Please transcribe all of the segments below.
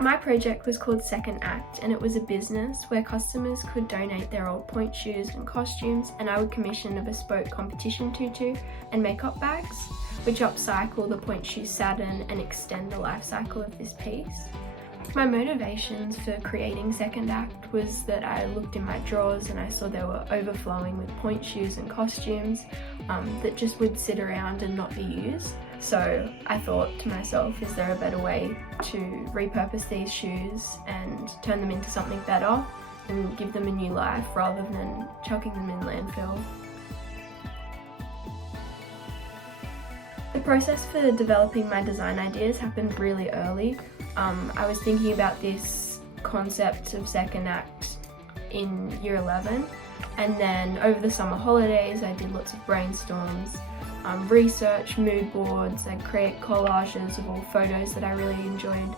My project was called Second Act, and it was a business where customers could donate their old point shoes and costumes, and I would commission a bespoke competition tutu and makeup bags, which upcycle the point shoe satin and extend the life cycle of this piece. My motivations for creating Second Act was that I looked in my drawers and I saw they were overflowing with point shoes and costumes that just would sit around and not be used. So I thought to myself, is there a better way to repurpose these shoes and turn them into something better and give them a new life rather than chucking them in landfill? The process for developing my design ideas happened really early. I was thinking about this concept of Second Act in year 11, and then over the summer holidays I did lots of brainstorms, research, mood boards. I'd create collages of all photos that I really enjoyed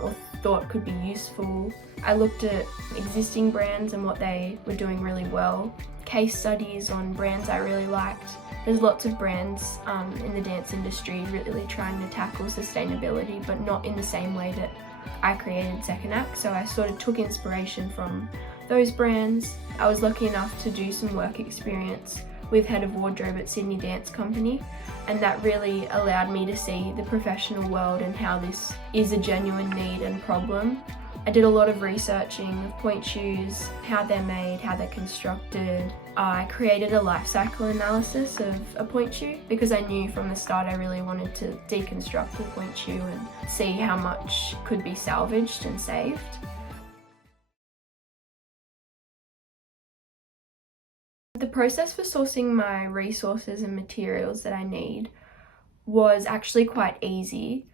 or thought could be useful. I looked at existing brands and what they were doing really well, case studies on brands I really liked. There's lots of brands in the dance industry really trying to tackle sustainability, but not in the same way that I created Second Act, so I sort of took inspiration from those brands. I was lucky enough to do some work experience with Head of Wardrobe at Sydney Dance Company, and that really allowed me to see the professional world and how this is a genuine need and problem. I did a lot of researching of point shoes, how they're made, how they're constructed. I created a life cycle analysis of a point shoe because I knew from the start I really wanted to deconstruct the point shoe and see how much could be salvaged and saved. The process for sourcing my resources and materials that I need was actually quite easy.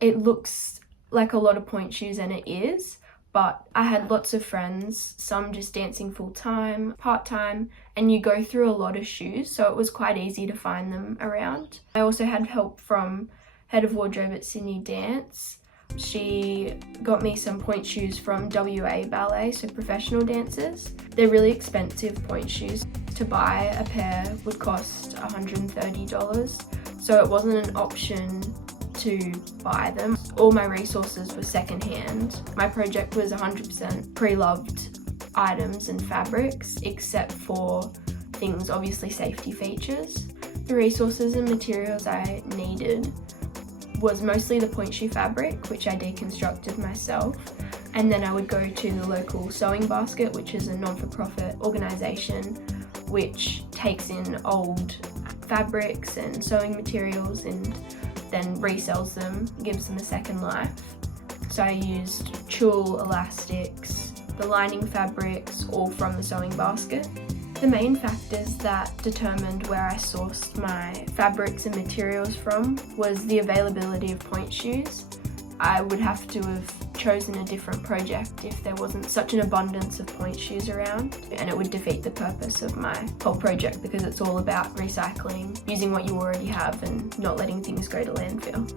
It looks like a lot of point shoes, and it is, but I had lots of friends, some just dancing full-time, part-time, and you go through a lot of shoes, so it was quite easy to find them around. I also had help from Head of Wardrobe at Sydney Dance. She got me some point shoes from WA Ballet, so professional dancers. They're really expensive point shoes. To buy a pair would cost $130, so it wasn't an option to buy them. All my resources were secondhand. My project was 100% pre-loved items and fabrics, except for things, obviously safety features. The resources and materials I needed was mostly the point shoe fabric, which I deconstructed myself, and then I would go to the local Sewing Basket, which is a non-for-profit organisation which takes in old fabrics and sewing materials and then resells them, gives them a second life. So I used tulle elastics, the lining fabrics, all from the Sewing Basket. The main factors that determined where I sourced my fabrics and materials from was the availability of point shoes. I would have to have chosen a different project if there wasn't such an abundance of point shoes around, and it would defeat the purpose of my whole project because it's all about recycling, using what you already have and not letting things go to landfill.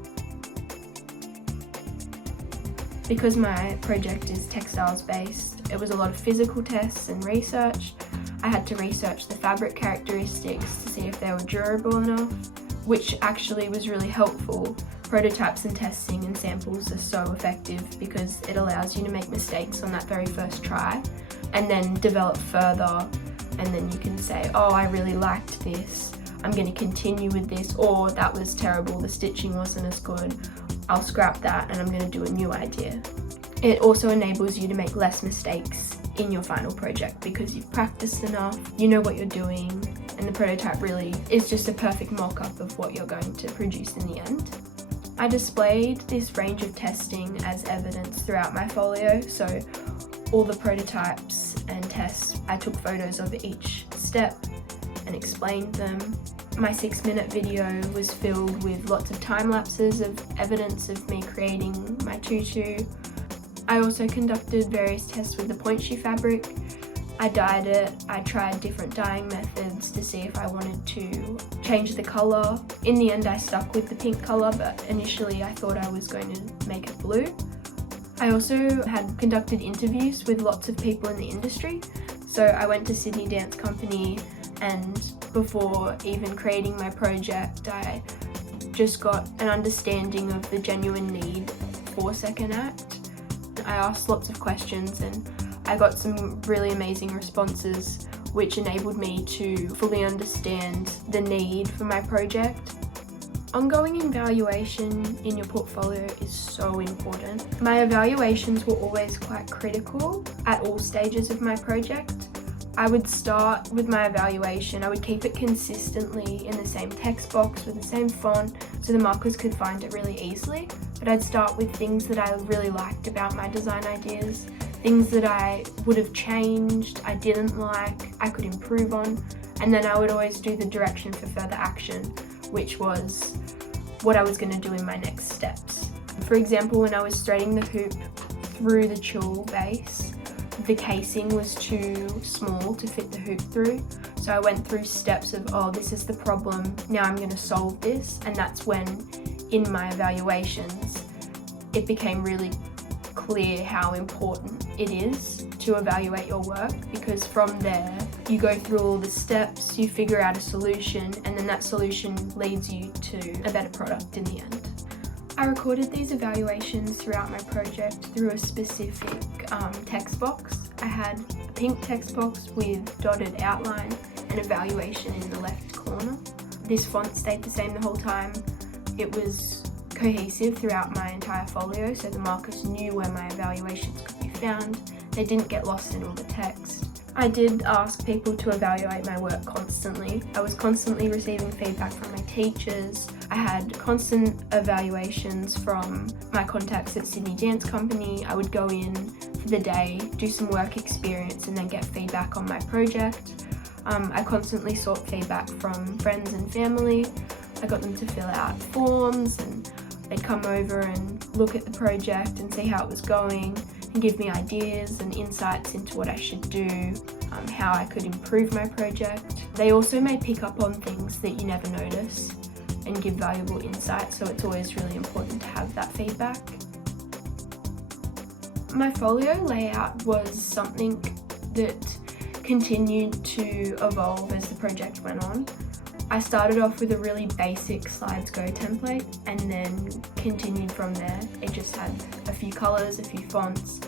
Because my project is textiles based, it was a lot of physical tests and research. I had to research the fabric characteristics to see if they were durable enough, which actually was really helpful. Prototypes and testing and samples are so effective because it allows you to make mistakes on that very first try and then develop further, and then you can say, oh, I really liked this, I'm going to continue with this, or that was terrible, the stitching wasn't as good, I'll scrap that and I'm going to do a new idea. It also enables you to make less mistakes in your final project because you've practiced enough, you know what you're doing, and the prototype really is just a perfect mock-up of what you're going to produce in the end. I displayed this range of testing as evidence throughout my folio, so all the prototypes and tests, I took photos of each step and explained them. My 6-minute video was filled with lots of time lapses of evidence of me creating my tutu. I also conducted various tests with the point shoe fabric. I dyed it, I tried different dyeing methods to see if I wanted to change the colour. In the end I stuck with the pink colour, but initially I thought I was going to make it blue. I also had conducted interviews with lots of people in the industry. So I went to Sydney Dance Company, and before even creating my project I just got an understanding of the genuine need for Second Act. I asked lots of questions and I got some really amazing responses, which enabled me to fully understand the need for my project. Ongoing evaluation in your portfolio is so important. My evaluations were always quite critical at all stages of my project. I would start with my evaluation. I would keep it consistently in the same text box with the same font so the markers could find it really easily. But I'd start with things that I really liked about my design ideas, things that I would have changed, I didn't like, I could improve on, and then I would always do the direction for further action, which was what I was going to do in my next steps. For example, when I was threading the hoop through the tulle base, the casing was too small to fit the hoop through, so I went through steps of, oh, this is the problem, now I'm going to solve this, and that's when in my evaluations it became really clear how important it is to evaluate your work, because from there you go through all the steps, you figure out a solution, and then that solution leads you to a better product in the end. I recorded these evaluations throughout my project through a specific text box. I had a pink text box with dotted outline and evaluation in the left corner. This font stayed the same the whole time. It was cohesive throughout my entire folio, so the markers knew where my evaluations could be found. They didn't get lost in all the text. I did ask people to evaluate my work constantly. I was constantly receiving feedback from my teachers. I had constant evaluations from my contacts at Sydney Dance Company. I would go in for the day, do some work experience, and then get feedback on my project. I constantly sought feedback from friends and family. I got them to fill out forms, and they'd come over and look at the project and see how it was going and give me ideas and insights into what I should do, how I could improve my project. They also may pick up on things that you never notice and give valuable insight, so it's always really important to have that feedback. My folio layout was something that continued to evolve as the project went on. I started off with a really basic Slides Go template and then continued from there. It just had a few colours, a few fonts,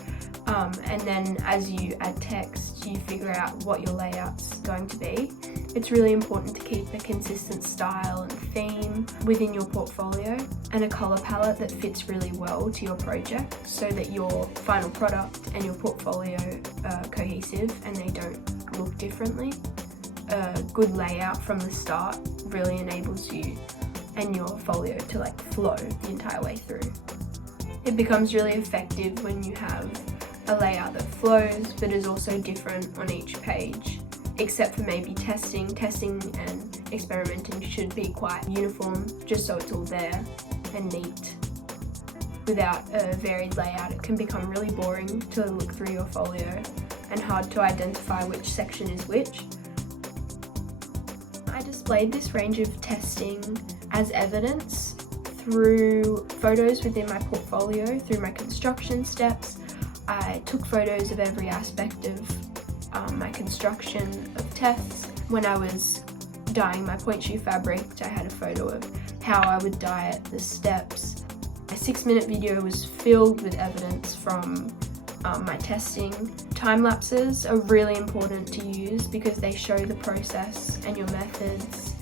and then as you add text, you figure out what your layout's going to be. It's really important to keep a consistent style and theme within your portfolio and a colour palette that fits really well to your project so that your final product and your portfolio are cohesive and they don't look differently. A good layout from the start really enables you and your folio to flow the entire way through. It becomes really effective when you have a layout that flows but is also different on each page, except for maybe testing. Testing and experimenting should be quite uniform, just so it's all there and neat. Without a varied layout, it can become really boring to look through your folio and hard to identify which section is which. I displayed this range of testing as evidence through photos within my portfolio, through my construction steps. I took photos of every aspect of my construction of tests. When I was dyeing my point shoe fabric, I had a photo of how I would dye it, the steps. A 6-minute video was filled with evidence from my testing. Time lapses are really important to use because they show the process and your methods.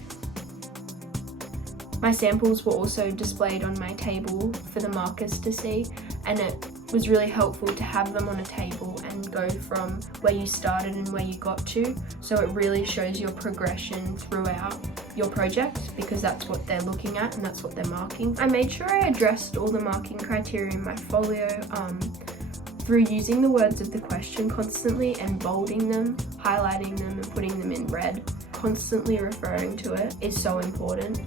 My samples were also displayed on my table for the markers to see, and it was really helpful to have them on a table and go from where you started and where you got to, so it really shows your progression throughout your project because that's what they're looking at and that's what they're marking. I made sure I addressed all the marking criteria in my folio through using the words of the question constantly and bolding them, highlighting them and putting them in red. Constantly referring to it is so important.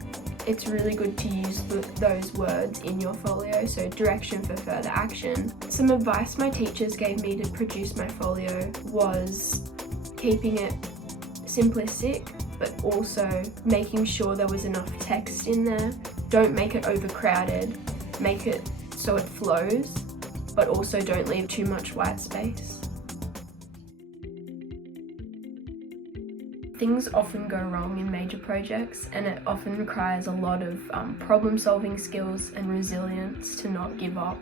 It's really good to use those words in your folio, so direction for further action. Some advice my teachers gave me to produce my folio was keeping it simplistic, but also making sure there was enough text in there. Don't make it overcrowded, make it so it flows, but also don't leave too much white space. Things often go wrong in major projects, and it often requires a lot of problem-solving skills and resilience to not give up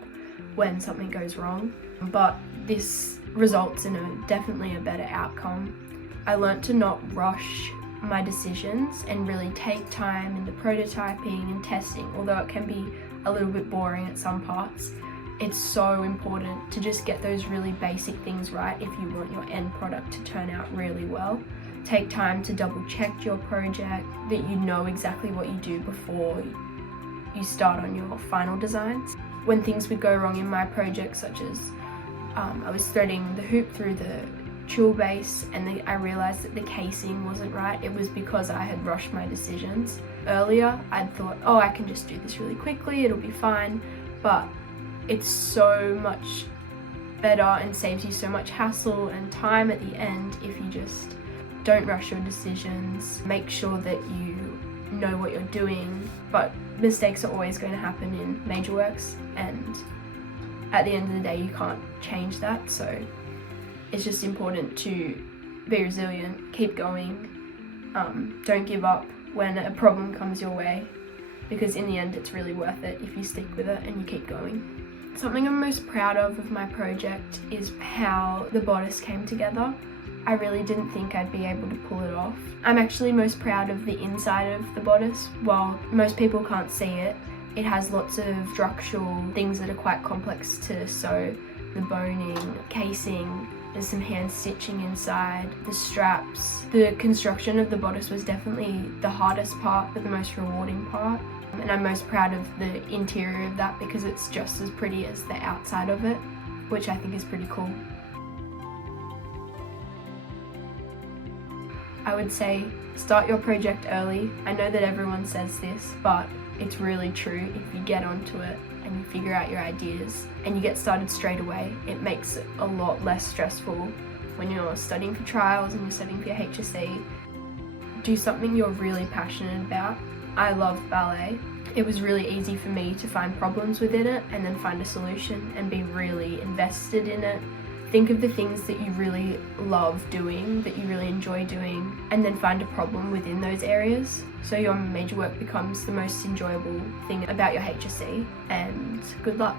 when something goes wrong, but this results in definitely a better outcome. I learnt to not rush my decisions and really take time in the prototyping and testing, although it can be a little bit boring at some parts. It's so important to just get those really basic things right if you want your end product to turn out really well. Take time to double check your project, that you know exactly what you do before you start on your final designs. When things would go wrong in my project, such as I was threading the hoop through the tulle base and I realised that the casing wasn't right, it was because I had rushed my decisions. Earlier I'd thought, oh, I can just do this really quickly, it'll be fine, but it's so much better and saves you so much hassle and time at the end if you just don't rush your decisions. Make sure that you know what you're doing, but mistakes are always going to happen in major works, and at the end of the day you can't change that, so it's just important to be resilient, keep going, don't give up when a problem comes your way, because in the end it's really worth it if you stick with it and you keep going. Something I'm most proud of my project is how the bodice came together. I really didn't think I'd be able to pull it off. I'm actually most proud of the inside of the bodice. While most people can't see it, it has lots of structural things that are quite complex to sew. The boning, casing, there's some hand stitching inside, the straps. The construction of the bodice was definitely the hardest part, but the most rewarding part. And I'm most proud of the interior of that because it's just as pretty as the outside of it, which I think is pretty cool. I would say start your project early. I know that everyone says this, but it's really true. If you get onto it and you figure out your ideas and you get started straight away, it makes it a lot less stressful when you're studying for trials and you're studying for your HSC. Do something you're really passionate about. I love ballet. It was really easy for me to find problems within it and then find a solution and be really invested in it. Think of the things that you really love doing, that you really enjoy doing, and then find a problem within those areas. So your major work becomes the most enjoyable thing about your HSC, and good luck.